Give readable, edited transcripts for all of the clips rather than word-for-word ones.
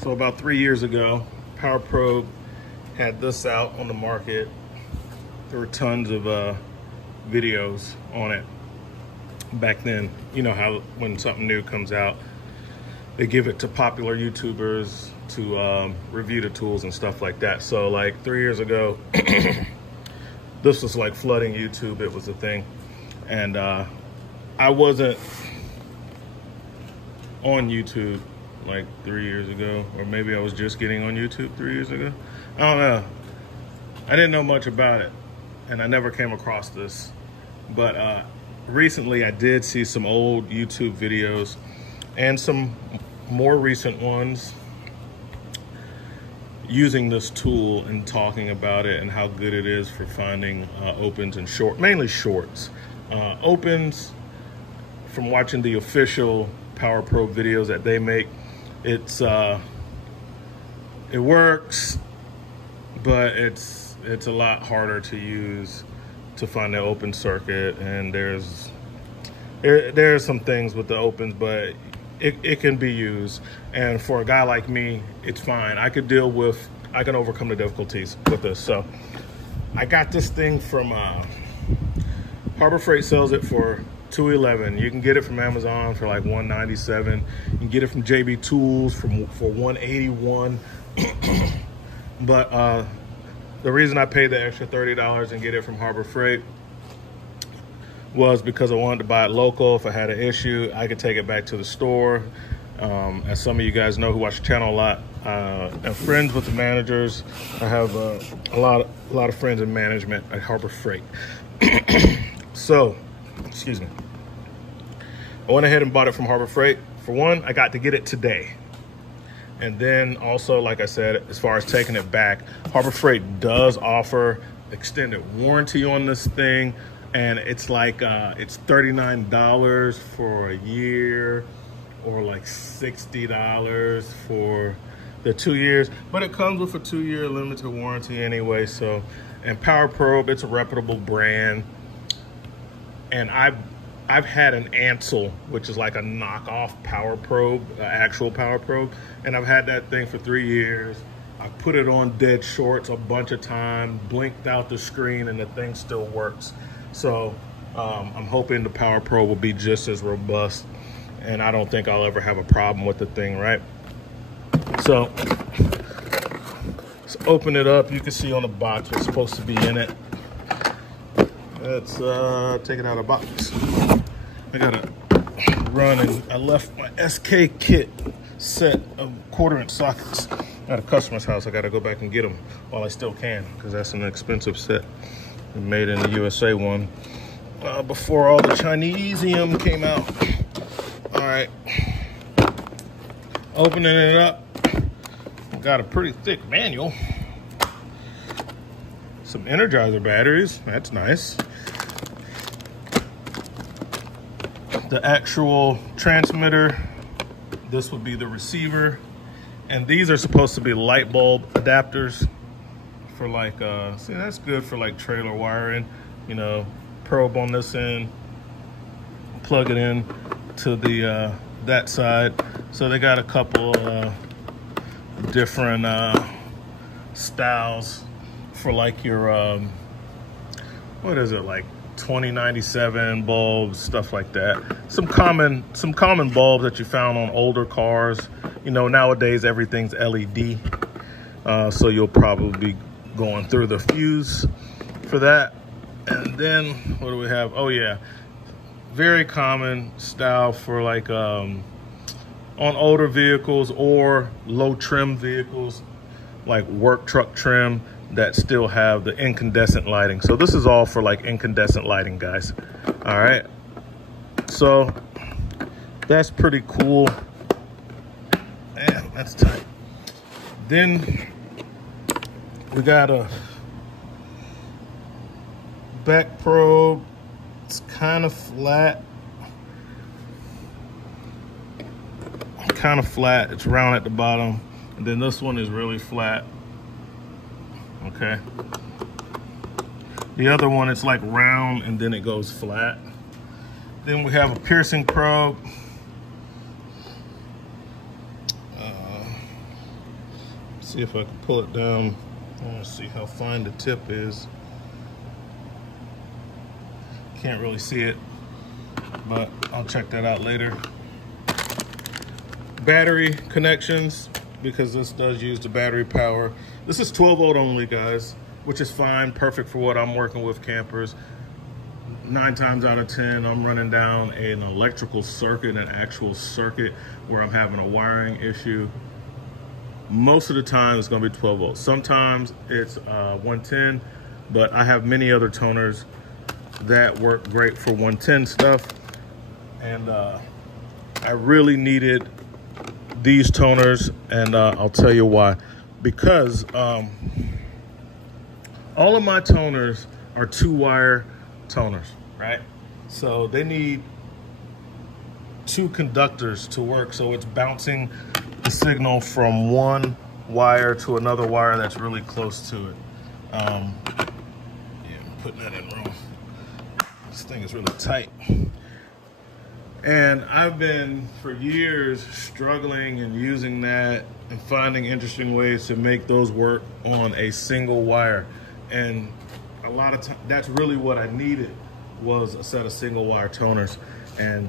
So about 3 years ago, Power Probe had this out on the market. There were tons of videos on it back then. You know how when something new comes out, they give it to popular YouTubers to review the tools and stuff like that. So like 3 years ago, this was like flooding YouTube. It was a thing. And I wasn't on YouTube like 3 years ago, or maybe I was just getting on YouTube 3 years ago. I don't know. I didn't know much about it, and I never came across this. But recently I did see some old YouTube videos and some more recent ones using this tool and talking about it and how good it is for finding opens and mainly shorts. Opens, from watching the official Power Probe videos that they make, it works, but it's a lot harder to use to find the open circuit, and there's some things with the opens, but it can be used. And for a guy like me, it's fine. I can overcome the difficulties with this. So I got this thing from Harbor Freight sells it for $211. You can get it from Amazon for like $197. You can get it from JB Tools for $181. But the reason I paid the extra $30 and get it from Harbor Freight was because I wanted to buy it local. If I had an issue, I could take it back to the store. As some of you guys know who watch the channel a lot, I'm friends with the managers. I have a lot of friends in management at Harbor Freight. So, excuse me. I went ahead and bought it from Harbor Freight. For one, I got to get it today. And then also, like I said, as far as taking it back, Harbor Freight does offer extended warranty on this thing. And it's like, it's $39 for a year, or like $60 for the 2 years. But it comes with a 2-year limited warranty anyway. So, and Power Probe, it's a reputable brand. And I've had an Ansel, which is like a knockoff Power Probe, actual Power Probe, and I've had that thing for 3 years. I put it on dead shorts a bunch of times, blinked out the screen, and the thing still works. So I'm hoping the Power Probe will be just as robust, and I don't think I'll ever have a problem with the thing, right? So let's open it up. You can see on the box what's supposed to be in it. Let's take it out of the box. I gotta run, and I left my SK kit set of 1/4-inch sockets at a customer's house. I gotta go back and get them while I still can, because that's an expensive set. Made in the USA one, before all the Chinesium came out. All right, opening it up. Got a pretty thick manual. Some Energizer batteries, that's nice. The actual transmitter, this would be the receiver. And these are supposed to be light bulb adapters for like, see, that's good for like trailer wiring, you know, probe on this end, plug it in to the, that side. So they got a couple different styles for like your, what is it, like 2097 bulbs, stuff like that. Some common bulbs that you found on older cars. You know, nowadays everything's LED, so you'll probably be going through the fuse for that. And then what do we have? Oh yeah, very common style for like on older vehicles or low trim vehicles, like work truck trim, that still have the incandescent lighting. So this is all for like incandescent lighting, guys. All right, so that's pretty cool. Man, that's tight. Then we got a back probe. It's kind of flat. It's round at the bottom. And then this one is really flat. Okay. The other one, it's like round and then it goes flat. Then we have a piercing probe. see if I can pull it down. I want to see how fine the tip is. Can't really see it, but I'll check that out later. Battery connections, because this does use the battery power. This is 12 volt only, guys, which is fine, perfect for what I'm working with campers. 9 times out of 10, I'm running down an electrical circuit, an actual circuit where I'm having a wiring issue. Most of the time it's gonna be 12 volts. Sometimes it's 110, but I have many other toners that work great for 110 stuff. And I really needed these toners, and I'll tell you why. Because all of my toners are 2-wire toners, right? So they need 2 conductors to work, so it's bouncing the signal from one wire to another wire that's really close to it. Yeah, I'm putting that in wrong. This thing is really tight. And I've been, for years, struggling and using that and finding interesting ways to make those work on a single wire. And a lot of times, that's really what I needed, was a set of single wire toners. And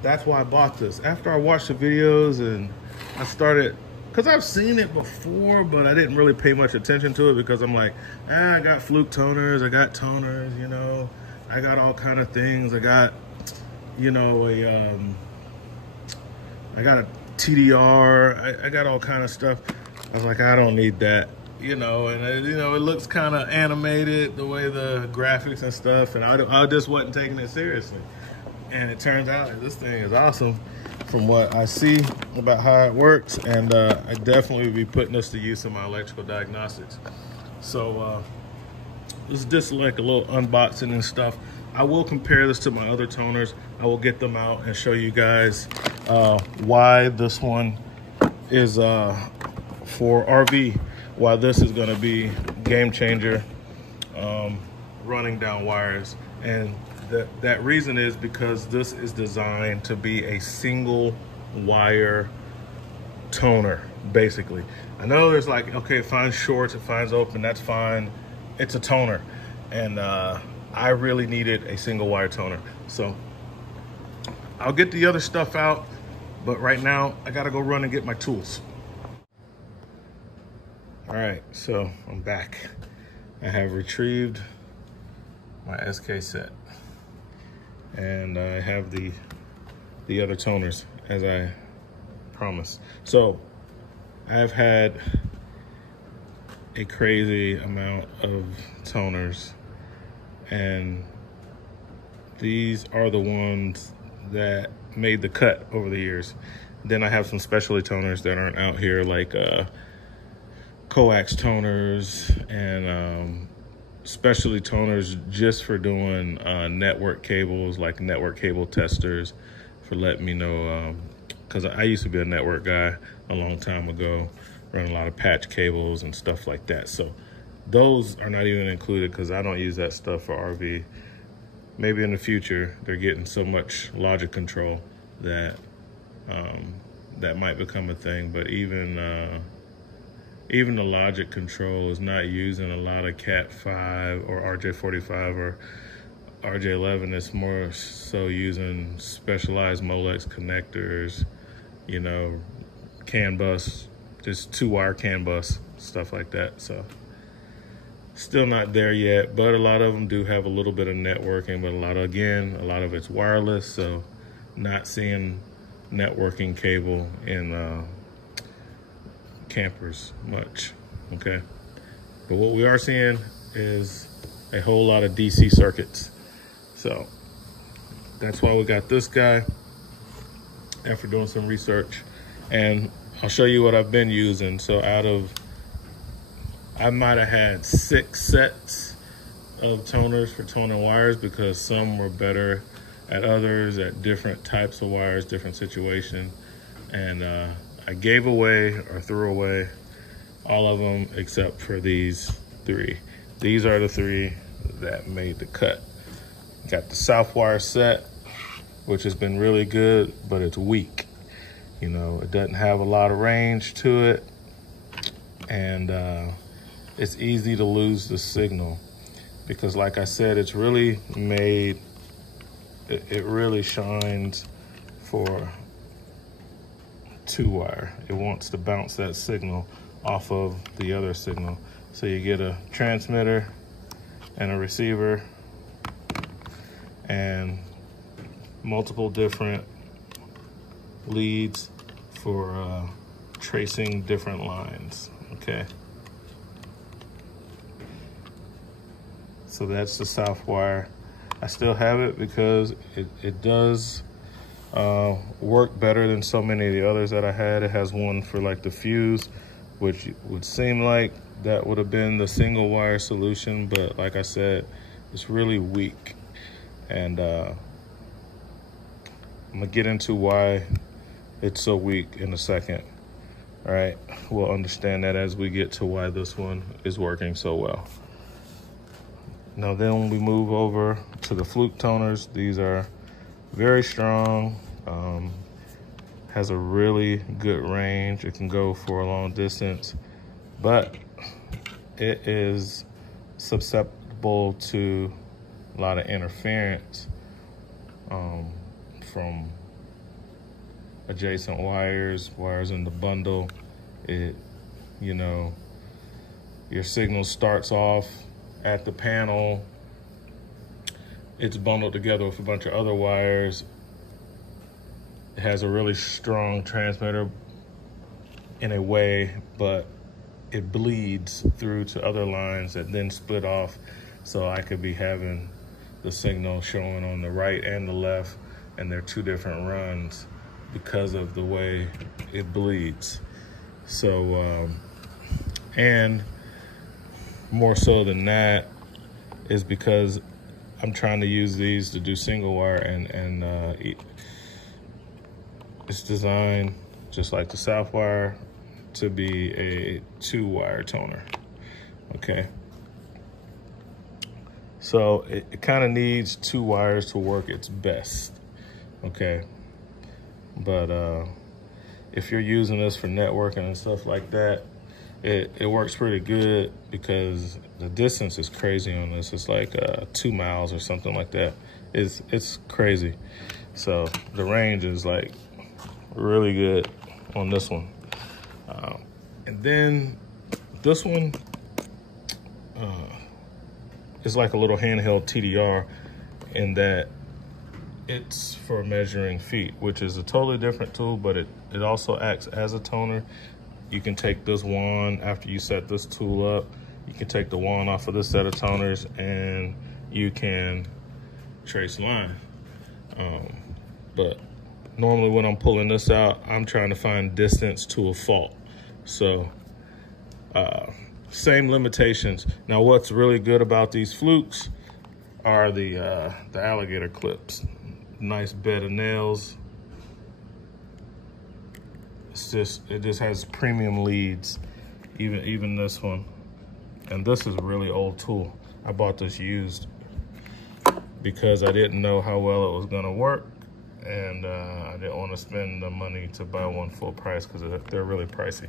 that's why I bought this. After I watched the videos and I started, because I've seen it before, but I didn't really pay much attention to it because I'm like, I got fluke toners, I got toners, you know, I got all kind of things. I got, you know, I got a TDR, I got all kind of stuff. I was like, I don't need that, you know, and you know, it looks kind of animated, the way the graphics and stuff, and I just wasn't taking it seriously. And it turns out that this thing is awesome from what I see about how it works, and I definitely will be putting this to use in my electrical diagnostics. So this is just like a little unboxing and stuff. I will compare this to my other toners. I will get them out and show you guys why this one is for RV, why this is gonna be game changer running down wires. And that reason is because this is designed to be a single wire toner, basically. I know there's like, okay, it finds shorts, it finds open, that's fine. It's a toner. And I really needed a single wire toner. So I'll get the other stuff out, but right now I gotta go run and get my tools. All right, so I'm back. I have retrieved my SK set, and I have the other toners as I promised. So I've had a crazy amount of toners, and these are the ones that made the cut over the years. Then I have some specialty toners that aren't out here, like coax toners and specialty toners just for doing network cables, like network cable testers, for letting me know, because I used to be a network guy a long time ago, running a lot of patch cables and stuff like that. So those are not even included because I don't use that stuff for RV. Maybe in the future they're getting so much logic control that that might become a thing. But even the logic control is not using a lot of Cat 5 or RJ45 or RJ11. It's more so using specialized Molex connectors, you know, CAN bus, just 2-wire CAN bus, stuff like that. So still not there yet, but a lot of them do have a little bit of networking, but a lot of it's wireless, so not seeing networking cable in campers much, okay? But what we are seeing is a whole lot of DC circuits. So that's why we got this guy after doing some research. And I'll show you what I've been using. So I might have had 6 sets of toners for toning wires because some were better at others, at different types of wires, different situation. And I gave away or threw away all of them except for these 3. These are the 3 that made the cut. Got the Southwire set, which has been really good, but it's weak. You know, it doesn't have a lot of range to it. and it's easy to lose the signal because, like I said, it's really made, it really shines for 2-wire. It wants to bounce that signal off of the other signal. So you get a transmitter and a receiver and multiple different leads for tracing different lines, okay? So that's the south wire. I still have it because it does work better than so many of the others that I had. It has one for like the fuse, which would seem like that would have been the single wire solution, but like I said, it's really weak. And I'm gonna get into why it's so weak in a second. All right, we'll understand that as we get to why this one is working so well. Now then we move over to the fluke toners. These are very strong, has a really good range. It can go for a long distance, but it is susceptible to a lot of interference from adjacent wires in the bundle. It, you know, your signal starts off at the panel, it's bundled together with a bunch of other wires. It has a really strong transmitter in a way, but it bleeds through to other lines that then split off. So I could be having the signal showing on the right and the left, and they're two different runs because of the way it bleeds. So, and more so than that is because I'm trying to use these to do single wire, and it's designed just like the south wire to be a 2-wire toner, okay? So it kind of needs 2 wires to work its best, okay? But if you're using this for networking and stuff like that, it works pretty good because the distance is crazy on this. It's like 2 miles or something like that. It's crazy. So the range is like really good on this one. And then this one is like a little handheld TDR in that it's for measuring feet, which is a totally different tool, but it also acts as a toner. You can take this wand after you set this tool up. You can take the wand off of this set of toners and you can trace line. But normally when I'm pulling this out, I'm trying to find distance to a fault. So same limitations. Now what's really good about these flukes are the alligator clips. Nice bed of nails. It just has premium leads, even this one. And this is a really old tool. I bought this used because I didn't know how well it was gonna work, and I didn't want to spend the money to buy one full price because they're really pricey.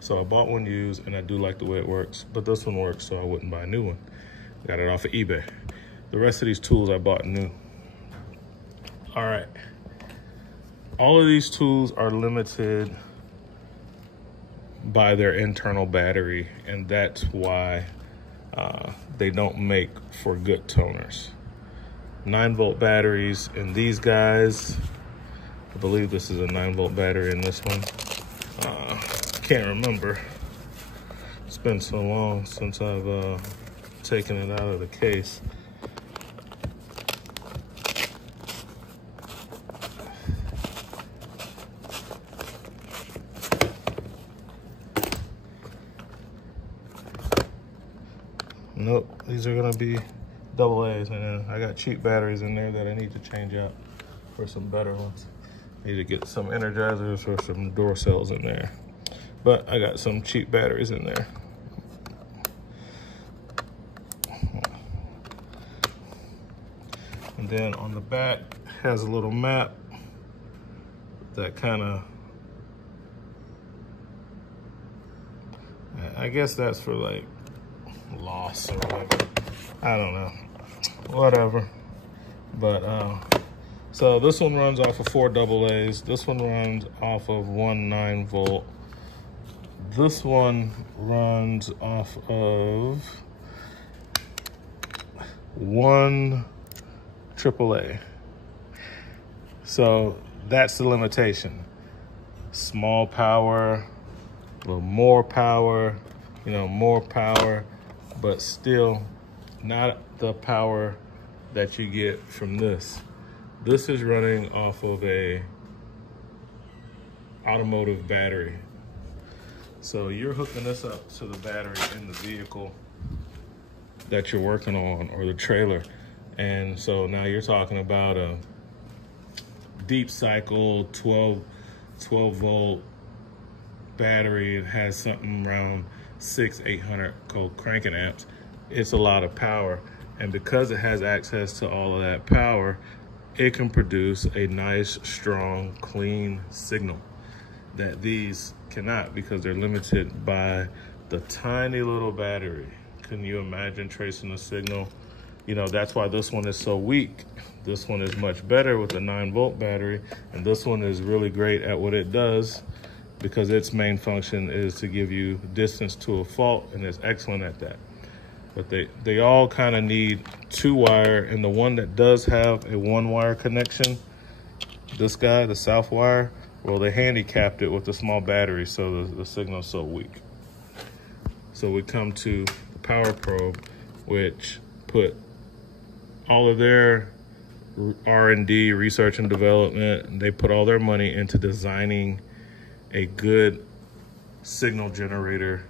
So I bought one used, and I do like the way it works, but this one works, so I wouldn't buy a new one. Got it off of eBay. The rest of these tools I bought new. All right. All of these tools are limited by their internal battery, and that's why they don't make for good toners. 9-volt batteries in these guys. I believe this is a 9-volt battery in this one. Can't remember. It's been so long since I've taken it out of the case. Nope, these are gonna be AA's, and then I got cheap batteries in there that I need to change out for some better ones. Need to get some energizers or some door cells in there. But I got some cheap batteries in there. And then on the back has a little map that kind of, I guess that's for like loss or whatever. I don't know, whatever. But so this one runs off of 4 AA's. This one runs off of 1 9-volt. This one runs off of 1 AAA. So that's the limitation. Small power, a little more power, you know, more power, but still not the power that you get from this. This is running off of a automotive battery. So you're hooking this up to the battery in the vehicle that you're working on, or the trailer. And so now you're talking about a deep cycle 12 volt battery. It has something around 800 cold cranking amps. It's a lot of power. And because it has access to all of that power, it can produce a nice, strong, clean signal that these cannot, because they're limited by the tiny little battery. Can you imagine tracing a signal? You know, that's why this one is so weak. This one is much better with a 9-volt battery, and this one is really great at what it does, because its main function is to give you distance to a fault, and it's excellent at that. But they all kind of need 2-wire, and the one that does have a 1-wire connection, this guy, the south wire, well, they handicapped it with a small battery, so the signal's so weak. So we come to the Power Probe, which put all of their R&D, research and development, they put all their money into designing a good signal generator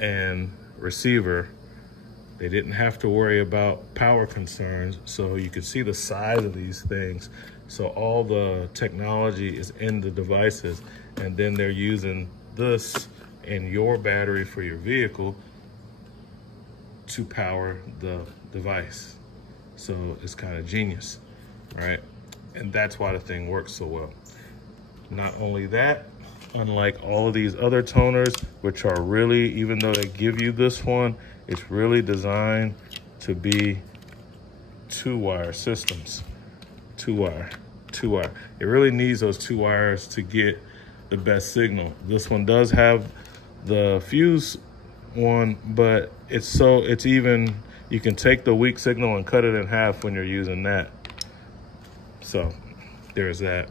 and receiver. They didn't have to worry about power concerns, so you can see the size of these things. So all the technology is in the devices, and then they're using this in your battery for your vehicle to power the device. So it's kind of genius, right? And that's why the thing works so well. Not only that, unlike all of these other toners, which are really, even though they give you this one, it's really designed to be 2-wire systems. 2-wire. It really needs those 2 wires to get the best signal. This one does have the fuse one, but it's even, you can take the weak signal and cut it in half when you're using that. So there's that.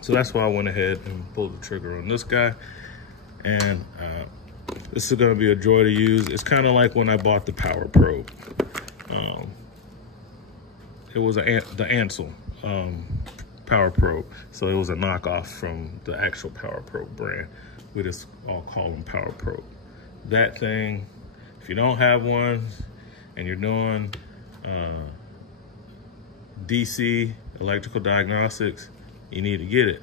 So that's why I went ahead and pulled the trigger on this guy. And this is gonna be a joy to use. It's kind of like when I bought the Power Probe. It was the Ansel Power Probe. So it was a knockoff from the actual Power Probe brand. We just all call them Power Probe. That thing, if you don't have one and you're doing DC, electrical diagnostics, you need to get it,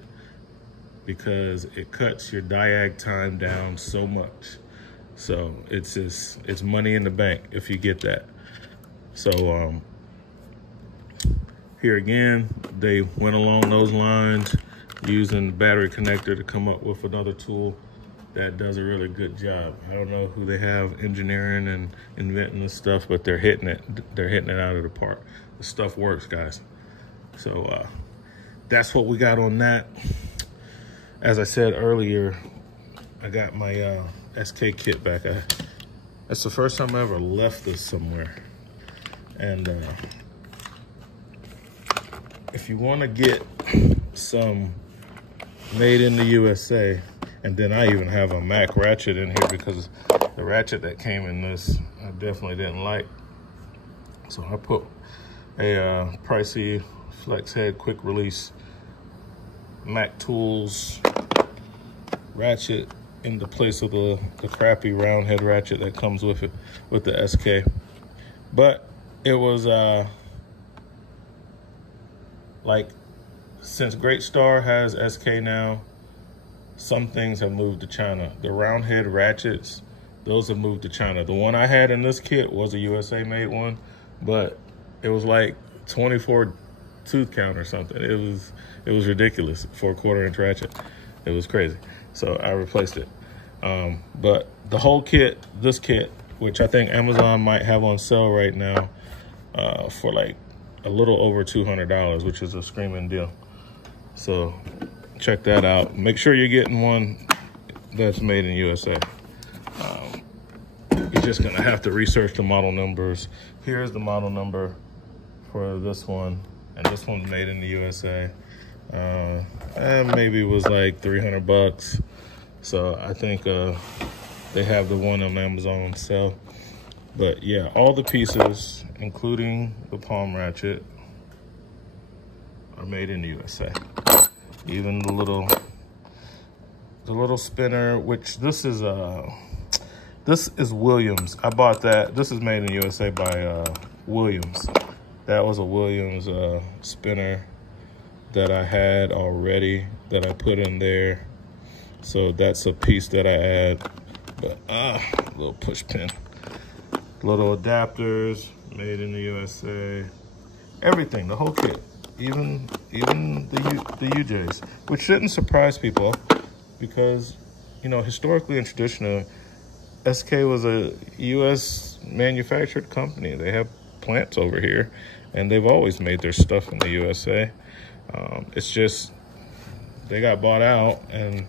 because it cuts your diag time down so much. So it's money in the bank if you get that. So here again, they went along those lines, using the battery connector to come up with another tool that does a really good job. I don't know who they have engineering and inventing this stuff, but they're hitting it out of the park. The stuff works, guys. So that's what we got on that. As I said earlier, I got my SK kit back. That's the first time I ever left this somewhere. And if you want to get some made in the USA, and then I even have a Mac ratchet in here, because the ratchet that came in this I definitely didn't like. So I put a pricey flex head quick release Mac Tools ratchet in the place of the crappy round head ratchet that comes with it, with the SK. But it was like, since Great Star has SK now, some things have moved to China. The round head ratchets, those have moved to China. The one I had in this kit was a USA made one, but it was like 24 tooth count or something. It was ridiculous for a 1/4 inch ratchet. It was crazy. So I replaced it. But the whole kit, this kit, which I think Amazon might have on sale right now for like a little over $200, which is a screaming deal. So check that out. Make sure you're getting one that's made in USA. You're just gonna have to research the model numbers. Here's the model number for this one, and this one's made in the USA. And maybe it was like 300 bucks. So I think they have the one on Amazon on sale. But yeah, all the pieces, including the palm ratchet, are made in the USA. Even the little spinner, which this is Williams. I bought that. This is made in the USA by Williams. That was a Williams spinner that I had already that I put in there. So that's a piece that I add. But little push pin. Little adapters made in the USA. Everything, the whole kit. Even the UJs, which shouldn't surprise people because, you know, historically and traditionally, SK was a US manufactured company. They have plants over here and they've always made their stuff in the USA. It's just they got bought out and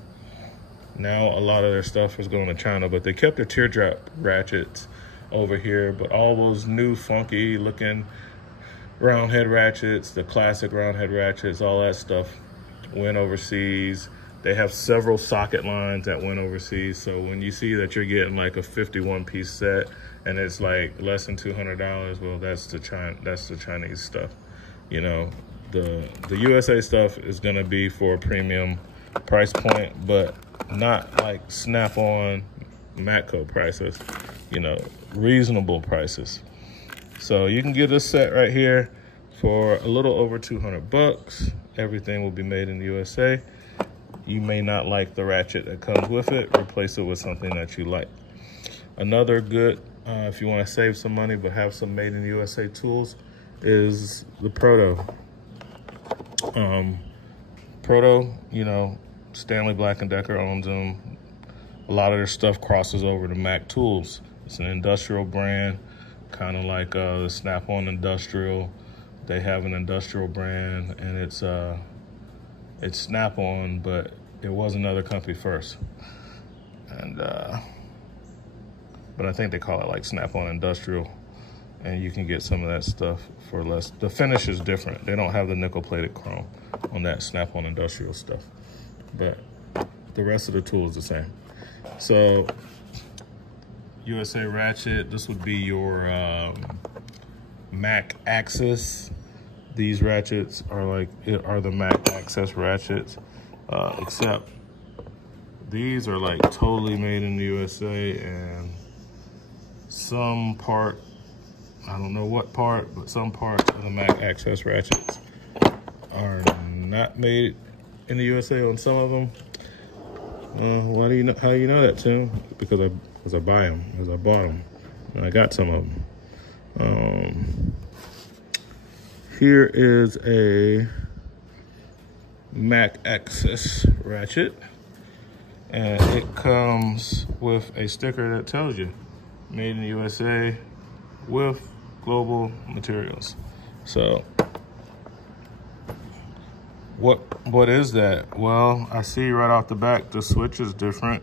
now a lot of their stuff is going to China, but they kept their teardrop ratchets over here, but all those new funky looking round head ratchets, the classic round head ratchets, all that stuff went overseas. They have several socket lines that went overseas. So when you see that you're getting like a 51 piece set and it's like less than $200, well, that's the Chinese stuff. You know, the USA stuff is gonna be for a premium price point, but not like Snap-on Matco prices, you know, reasonable prices. So you can get this set right here for a little over 200 bucks. Everything will be made in the USA. You may not like the ratchet that comes with it. Replace it with something that you like. Another good, if you want to save some money but have some made in the USA tools, is the Proto. Proto, you know, Stanley Black & Decker owns them. A lot of their stuff crosses over to Mac Tools. It's an industrial brand, kind of like the Snap-on Industrial. They have an industrial brand, and it's Snap-on, but it was another company first. And but I think they call it like Snap-on Industrial, and you can get some of that stuff for less. The finish is different. They don't have the nickel-plated chrome on that Snap-on Industrial stuff, but the rest of the tool is the same. So USA ratchet, this would be your Mac Access. These ratchets are the Mac Access ratchets, except these are like totally made in the USA, and some part, I don't know what part, but some parts of the Mac Access ratchets are not made in the USA on some of them. Why do you know? How do you know that, Tim? Because I buy them, because I bought them, and I got some of them. Here is a Mac Access ratchet, and it comes with a sticker that tells you made in the USA with global materials. So what is that? Well, I see right off the back the switch is different,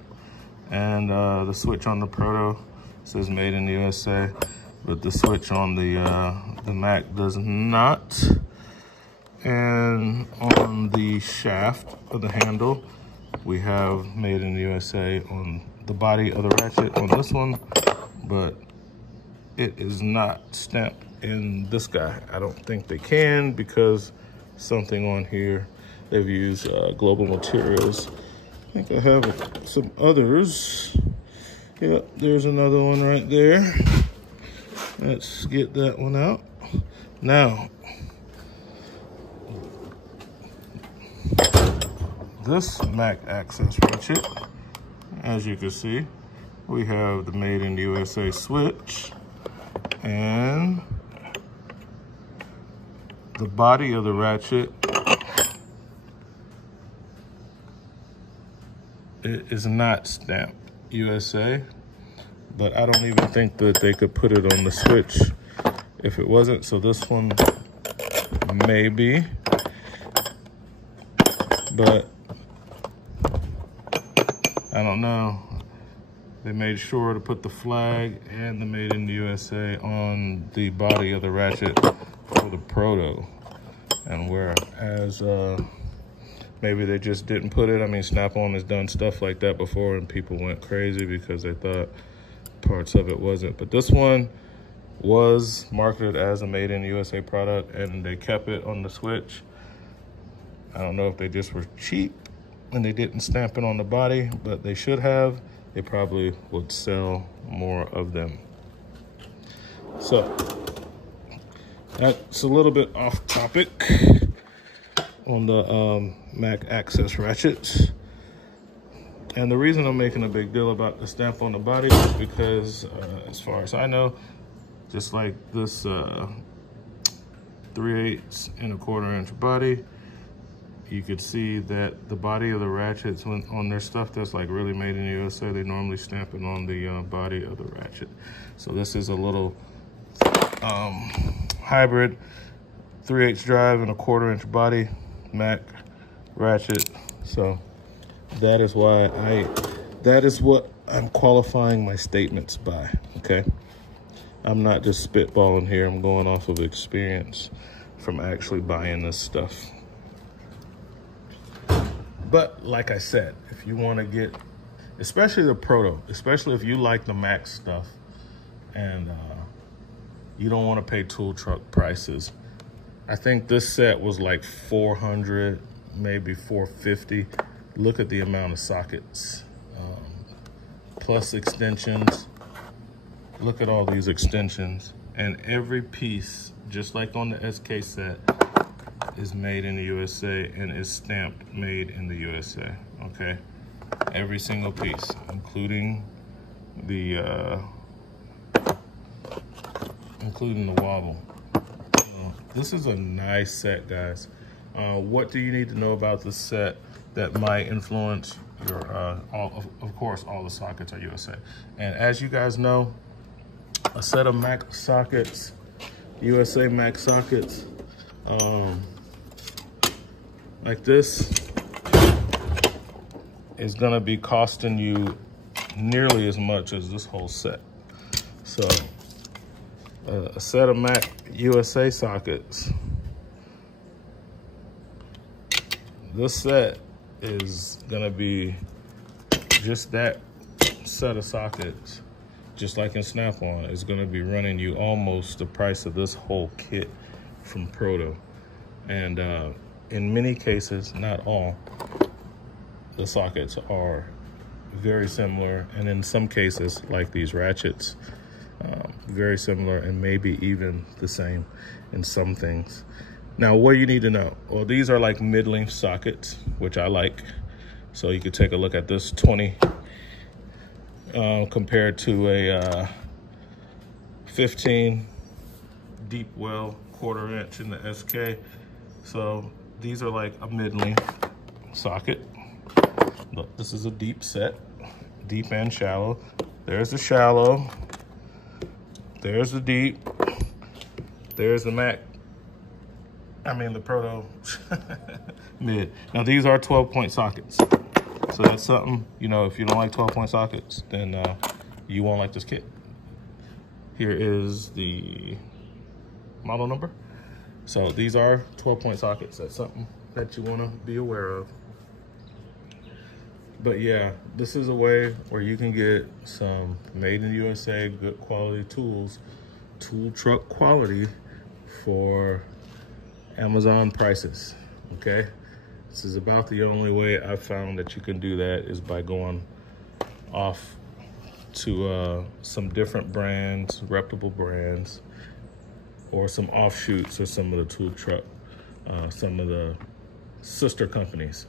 and the switch on the Proto says made in the USA, but the switch on the Mac does not. And on the shaft of the handle, we have made in the USA on the body of the ratchet on this one, but it is not stamped in this guy. I don't think they can, because something on here, they've used global materials. I think I have some others. Yep, there's another one right there. Let's get that one out. Now, this Mac Access ratchet, as you can see, we have the made in the USA switch, and the body of the ratchet, it is not stamped USA, but I don't even think that they could put it on the switch if it wasn't. So this one maybe, but I don't know. They made sure to put the flag and the Made in the USA on the body of the ratchet for the Proto. And whereas maybe they just didn't put it. I mean, Snap-on has done stuff like that before and people went crazy because they thought parts of it wasn't. But this one was marketed as a Made in the USA product and they kept it on the switch. I don't know if they just were cheap and they didn't stamp it on the body, but they should have. They probably would sell more of them. So that's a little bit off topic on the Mac Access ratchets. And the reason I'm making a big deal about the stamp on the body is because as far as I know, just like this 3/8 and 1/4 inch body, you could see that the body of the ratchets, when on their stuff that's like really made in the USA, they normally stamp it on the body of the ratchet. So this is a little hybrid 3/8 drive and 1/4 inch body Mac ratchet. So that is why that is what I'm qualifying my statements by, okay? I'm not just spitballing here. I'm going off of experience from actually buying this stuff. But like I said, if you want to get, especially the Proto, especially if you like the Mac stuff and you don't want to pay tool truck prices, I think this set was like $400, maybe $450. Look at the amount of sockets, plus extensions. Look at all these extensions, and every piece, just like on the SK set, is made in the USA and is stamped made in the USA, okay? Every single piece, including the wobble. So this is a nice set, guys. What do you need to know about this set that might influence your, of course, all the sockets are USA. And as you guys know, a set of Mac sockets, USA Mac sockets, like this is gonna be costing you nearly as much as this whole set. So a set of Mac USA sockets, this set is gonna be just that set of sockets, just like in Snap-on, is gonna be running you almost the price of this whole kit from Proto. And in many cases, not all, the sockets are very similar, and in some cases, like these ratchets, very similar and maybe even the same in some things. Now, what you need to know, well, these are like mid-length sockets, which I like. So you could take a look at this 20 compared to a 15 deep well 1/4 inch in the SK. So these are like a mid-length socket. Look, this is a deep set, deep and shallow. There's the shallow, there's the deep, there's the Mac, the Proto mid. Now these are 12-point sockets. So that's something, you know, if you don't like 12-point sockets, then you won't like this kit. Here is the model number. So these are 12-point sockets. That's something that you want to be aware of. But yeah, this is a way where you can get some made in USA, good quality tools, tool truck quality for Amazon prices, okay? This is about the only way I've found that you can do that is by going off to some different brands, reputable brands, or some offshoots of some of the tool truck, some of the sister companies,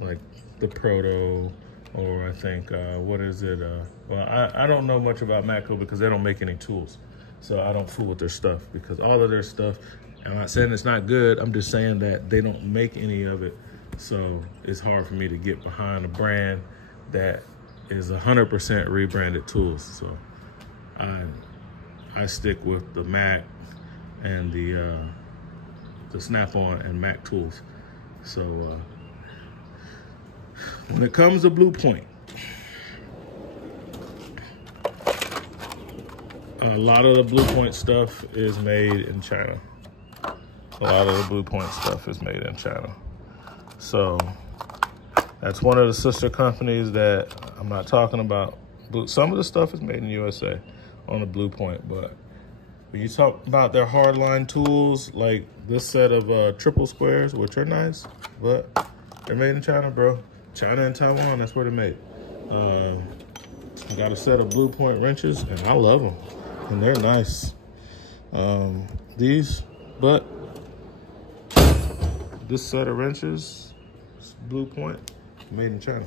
like the Proto, or I think, what is it? Well, I don't know much about Matco because they don't make any tools. So I don't fool with their stuff because all of their stuff, I'm not saying it's not good, I'm just saying that they don't make any of it. So it's hard for me to get behind a brand that is 100% rebranded tools. So I stick with the Mac and the Snap-on and Mac tools. So when it comes to Blue Point, a lot of the Blue Point stuff is made in China. A lot of the Blue Point stuff is made in China. So that's one of the sister companies that I'm not talking about. Some of the stuff is made in USA on the Blue Point, but when you talk about their hardline tools, like this set of triple squares, which are nice, but they're made in China, bro. China and Taiwan, that's where they're made. I got a set of Blue Point wrenches, and I love them, and they're nice. But this set of wrenches, Blue Point, made in China.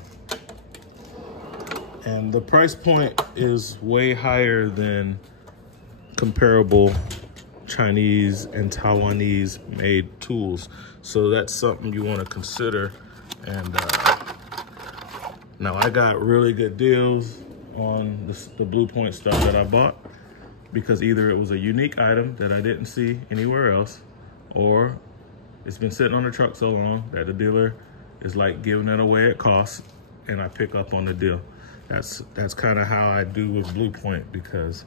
And the price point is way higher than comparable Chinese and Taiwanese made tools. So that's something you want to consider. And now I got really good deals on the Blue Point stuff that I bought, because either it was a unique item that I didn't see anywhere else, or it's been sitting on the truck so long that the dealer is like giving it away at cost, and I pick up on the deal. That's kind of how I do with Blue Point, because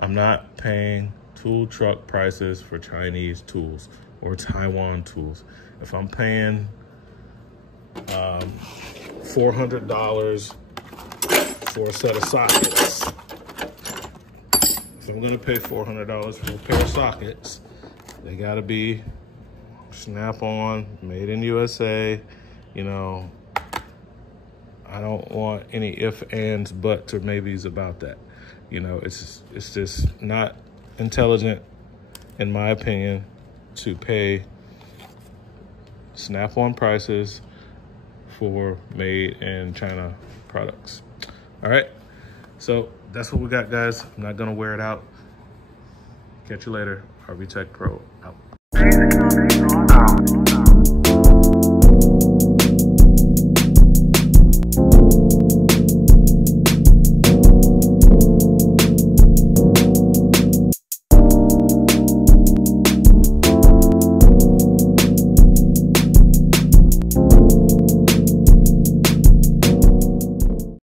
I'm not paying tool truck prices for Chinese tools or Taiwan tools. If I'm paying $400 for a set of sockets, if I'm gonna pay $400 for a pair of sockets, they gotta be Snap-on, made in USA. You know, I don't want any ifs, ands, buts, or maybes about that. You know, it's just not intelligent, in my opinion, to pay Snap-on prices for made in China products. All right, so that's what we got, guys. I'm not gonna wear it out. Catch you later. RV Tech Pro out.